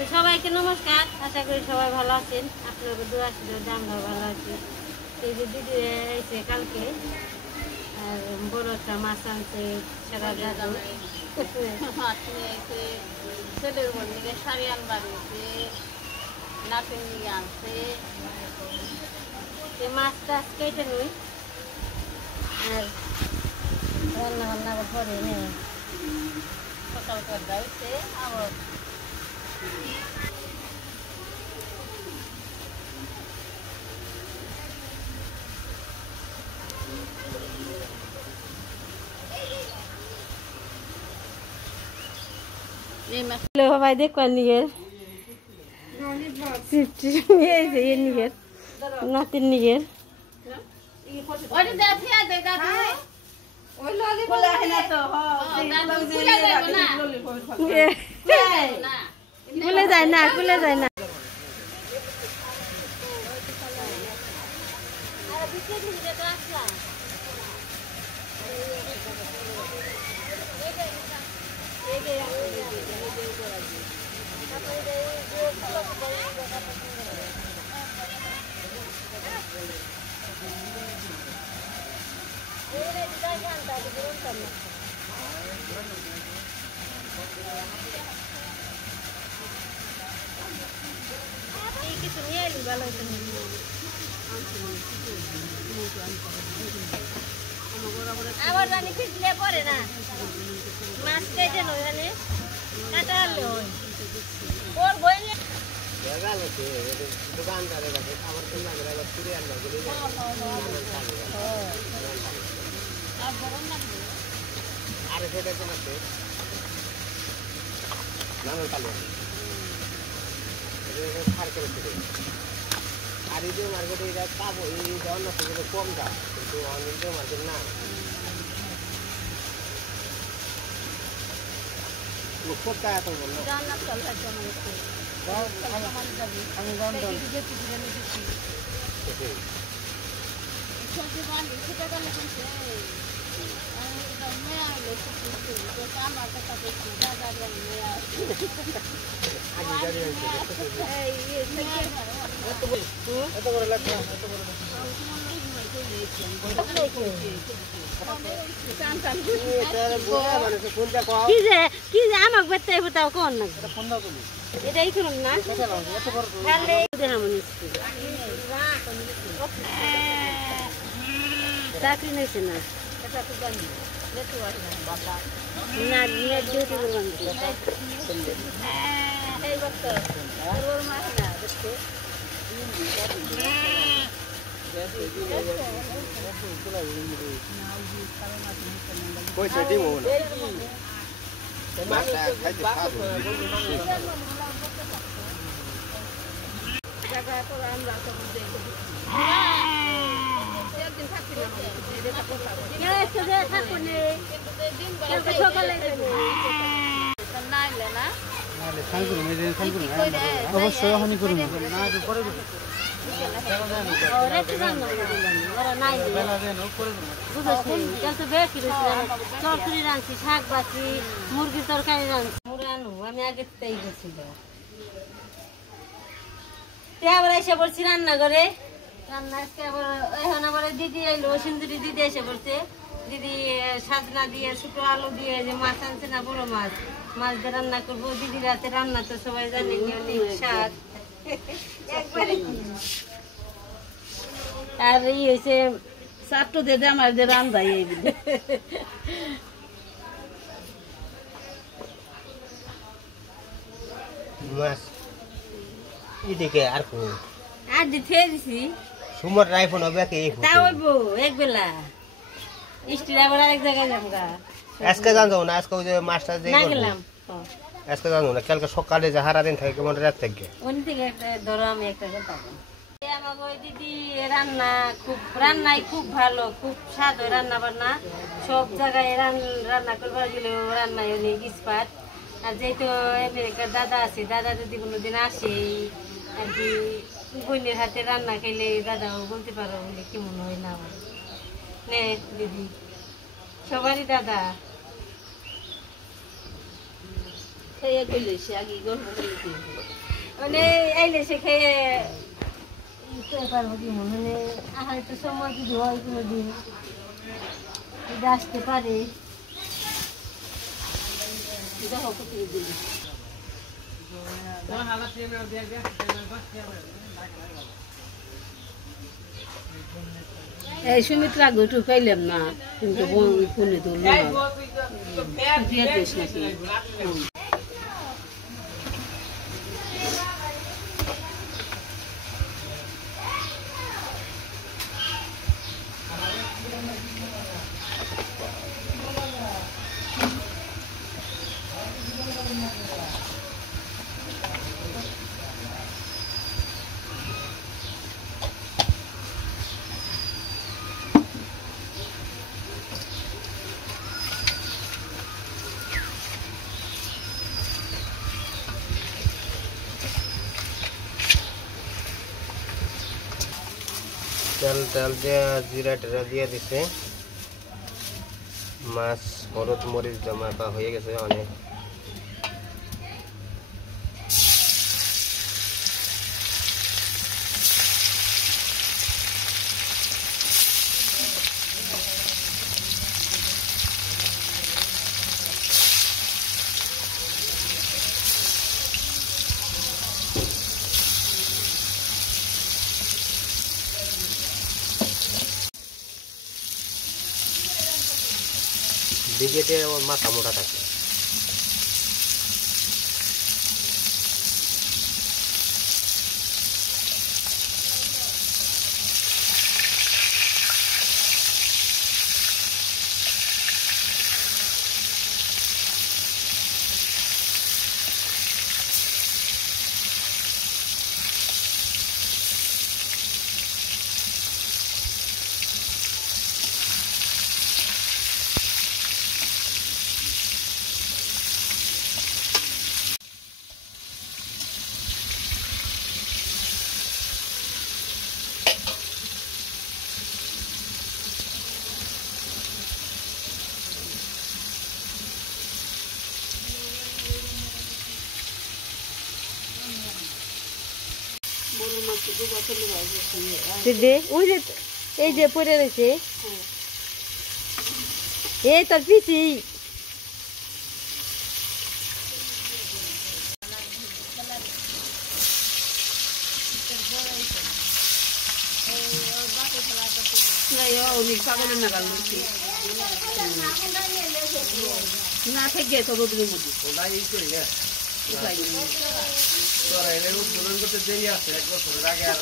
তো সবাইকে নমস্কার, আশা করি সবাই ভালো আছেন। আপনাদের দোয়া আশীর্বাদ আমরা ভালো আছি। এই যে দিদি এসে কালকে আর বড় একটা মাছ আনছে সারা জাদু ছেলের বন্ধুকে শাড়ি আনবার নিচ্ছে, নাতিন নিয়ে আনছে। মাছটা কেটে নিই আর রান্না বান্না করে নেই। সকাল করে হয়েছে আবার ভাই দেখো নিজের নিজের নাতির নিজের খুলে যায় না, খুলে যায় না। কিছু নিয়ে এলি ভালো হতো। আবার রানি ফিটলে পরে না মাছ কেটে নয় রানি কাটা আনলে হয় ওর বই দোকানদারের কাছে খাবার কিনলাম এবার ফিরে আনবার বলে আর সেটা কোন আছে নাঙ্গল কালো সার করে ফিরে আর এই যে মার্কেটে এটা পাবো এই দেওয়ার না সেগুলো কম দাম, কিন্তু অনেক মার্কেট না খুব টাকা তো বললো কি যে আমাকে বেতে বেতাও কোন না এটা এই করুন না চাকরি নিয়েছে না না ডিউটি করবেন পয়সা দিব না খাইতে খাবো অবশ্যই হানি করুন না পরে চরচুরি রাঁধছি, শাক বাছি, মুরগির তরকারি রাঁধছি। আমি আগে তাই করছিল আবার এসে পড়ছি রান্নাঘরে। রান্না আজকে আবার এখন আবার দিদি এলো, সুন্দরী দিদি এসে পড়ছে। দিদি সাজনা দিয়ে শুকনো আলু দিয়ে যে মাছ আনছে না, বড় মাছ, মাছ দিয়ে রান্না করবো। দিদি রাতে রান্না তো সবাই জানে অনেক স্বাদ একবারে। আর ই হয়েছে সাতটো দিয়ে আমার যে রান্না এই মাছ এদিকে আর কো আর দিতে দিছি সুমর রাইফোন হবে কে তা হইব এক বেলা স্টিল আবার আরেক জায়গায় যাবো গা। আজকে জানো না, আজকে ওই যে মাছটা যে না গেলাম আজকে জানো না, কালকে সকালে যে হারা দিন থাকে কেমন রাত থেকে ওখান থেকে একটা ধরো আমি একটা কথা আমাকে ওই দিদি রান্নাই খুব ভালো, খুব স্বাদ হয় রান্না বান্না। সব জায়গায় রান্না করবার গেলে রান্নায় অনেক এক্সপার্ট। আর যেহেতু আমেরিকার দাদা আছে, দাদা যদি কোনোদিন আসে আর কি বোনের হাতে রান্না খেলে দাদাও বলতে পারো বলে কেমন হয় না হয়। নে দিদি সবারই দাদা খেয়ে গেলে সে আগে গল্প করে দিয়েছে মানে আইলে সে খেয়ে পারবো কি মানে আহার একটু সময় যদি হয় কোনো দিন যদি আসতে পারে দেখো কোথায় দিবি এই সুমিত্রা গোটু পাইলাম না কিন্তু ফোনে ধরল না দিয়ে দিস নাকি তেল দিয়ে জিরা টেরা দিয়ে দিছে মাছ হলুদ মরিচ জমা হয়ে গেছে অনেক বিকেটে ওর মাথা মোটা থাকে দিদি ওই যে এই যে পড়ে রয়েছে এই তোর পিসি না থেকে তো রোদের মধ্যে উদ্বোধন করতে দেরি আছে 1 বছরের আগে আর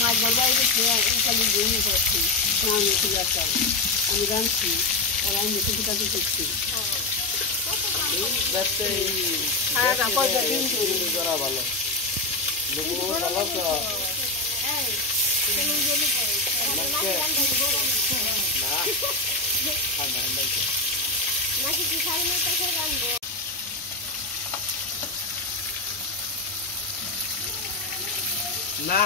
মাছ বলবাই দেখছি ইটালি জমি করছি আমি চলে আসতাম আমি রাঁধছি আর আমি কিছু কাজ করছি ভালো না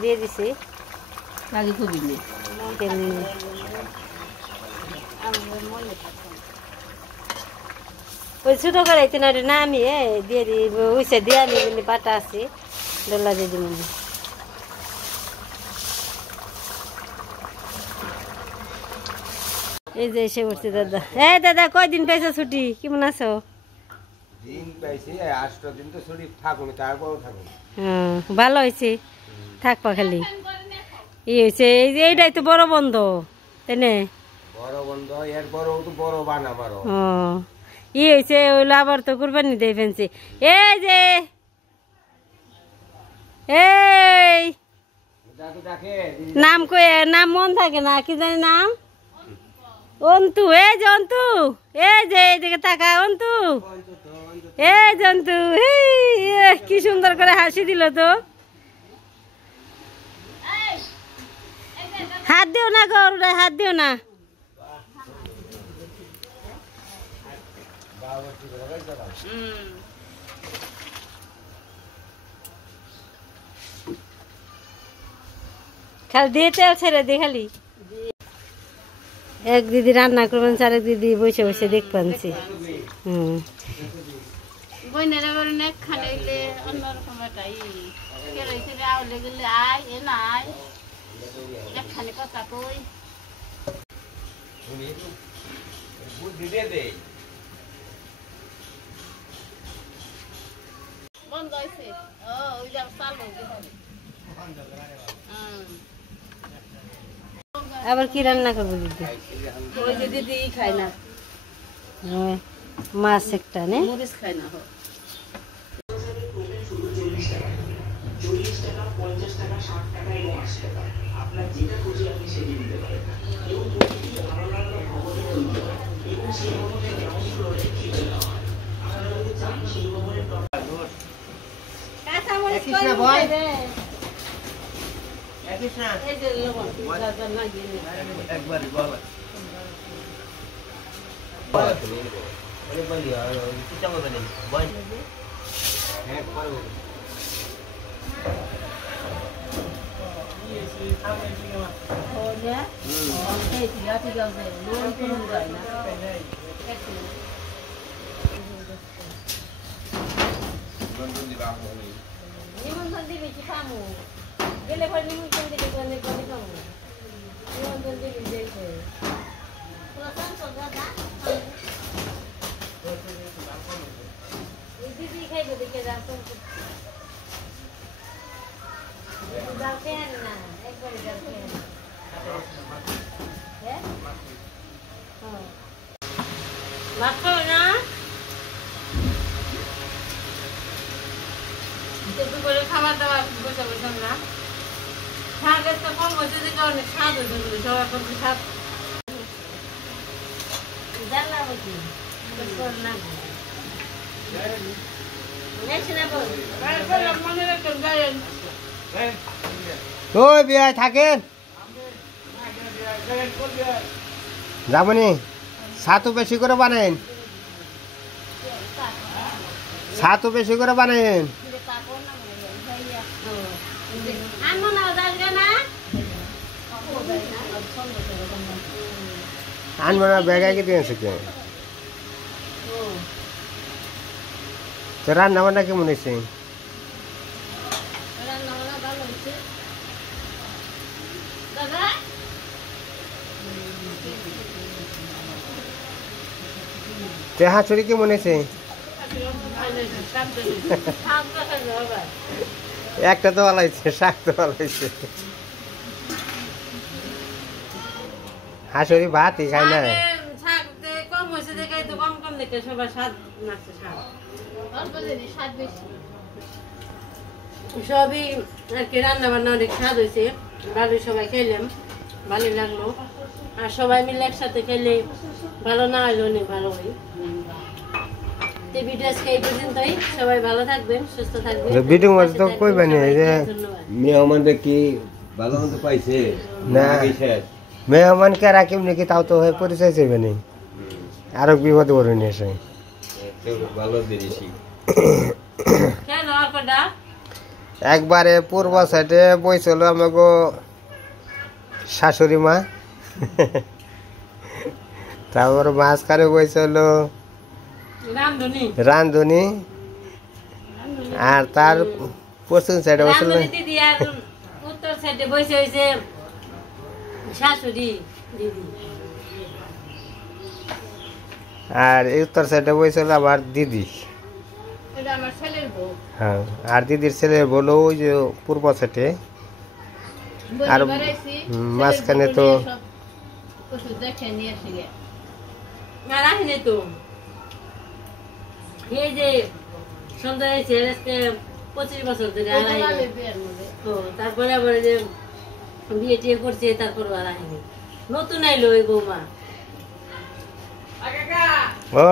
দিয়ে দিছি আগে খুবই নেই ওই ছোট করাইতে না আমি দিয়ে দিব ওইসে দিয়ে আমি বাটা আছে ডলা দিয়ে দিব এই যে এসে পড়ছে দাদা। এই দাদা কয়দিন পেয়েছো ছুটি, কেমন আছো? দিন পাইছি 8 দিন তো ছুটি থাকুন, তারপরও থাকুন। ভালো হয়েছে, থাকবা খালি। ই হয়েছে এই যে এইটাই তো বড় বন্ধ, তাই না? বড় বন্ধ এর বড় তো বড় বান আমারও। ই হয়েছে ওইলো আবার তো কুরবানি দিয়ে ফেলছে। এই যে এই নাম কই, নাম মন থাকে না, কি জানি নাম? অন্তু। এই যে অন্তু, এই যে এইদিকে তাকা অন্তু, এই জন্তু। কি সুন্দর করে হাসি দিল তো। হাত দিও না গরুরা, হাত দিও না। খালি দিয়ে তেল ছেড়ে দিয়ে খালি। এক দিদি রান্না করবেন, আরেক দিদি বসে বসে দেখবেনছি। বইনেরা বলেন একখানে হইলে অন্যরকম একটা কেড়েছে আউলে গেলে আয় এ নাই একখানে কথা কই বন্ধ হয়েছে। ও ওই যে চালু আবার কি রান্না করবো দিদি? ওই যে দিদি খায় না, মাছ একটা নে, মরিচ খায় না। নিমন্ত্রণ দিবি কি পামু? গেলে পরে নিমন্ত্রণ দিবি, গেলে পরে পামু। নিমন্ত্রণ দিবি যেতে দিদি খাইবে দেখে রাখুন না একবারে মাখো না দুপুরে খাবার দাবার বসে বসে না শাকের তো কম হচ্ছে যে অনেক স্বাদ হয়েছে সব এখন স্বাদ জানলাম কি না ওই বিয়ায় থাকেন যাবনি ছাতু বেশি করে বানাইন, ছাতু বেশি করে বানাইন। আনবো না ব্যাগে কি দিয়েছে কে? তো রান্না বান্না কেমন হয়েছে? হাঁচুরি কেমন হয়েছে? একটা তো ভালো হয়েছে, শাক তো ভালো হয়েছে। হাঁসুরি ভাতই খাই না। সবই আর কি রান্না বান্না অনেক স্বাদ হয়েছে, ভালো সবাই খেলাম, ভালো লাগলো। আর সবাই মিলে একসাথে খেলে ভালো না হলে অনেক ভালো হয়। ভিডিও আজকে এই পর্যন্তই, সবাই ভালো থাকবেন, সুস্থ থাকবেন। ভিডিও মধ্যে তো কইবানি যে মেহমানদের কি ভালো মন্দ পাইছে না মেহমান কারা কেমনি কি তাও তো হয়ে পরিচয় চাইবে নি, আরো বিপদে পড়ে নিয়ে এসে ভালো দিয়েছি। একবারে পূর্ব সাইডে বইছিল আমাকে শাশুড়ি মা, তারপর মাঝখানে বইছিল রান্ধুনি, আর তার পশ্চিম সাইডে বসছিল উত্তর সাইডে বসে হয়েছে শাশুড়ি দিদি। আর এই উত্তর সাইডে বসেছিল আমার দিদি। এটা আমার ছেলের বউ। হ্যাঁ, আর দিদির ছেলের বলো ওই যে পূর্ব সাইডে। আর মাঝখানে তো ওষুধ দেখে নিয়ে আসলে আর আসেনি তো এই যে সন্ধ্যায় ছেড়ে 25 বছর ধরে আর আসেনি। ও তারপরে আবার যে বিয়ে টিয়ে করছে তারপর আর আসেনি। নতুন আইলো ওই বৌমা। ও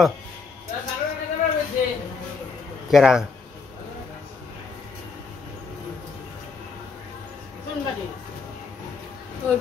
কেরা কোন বাড়ি? ওই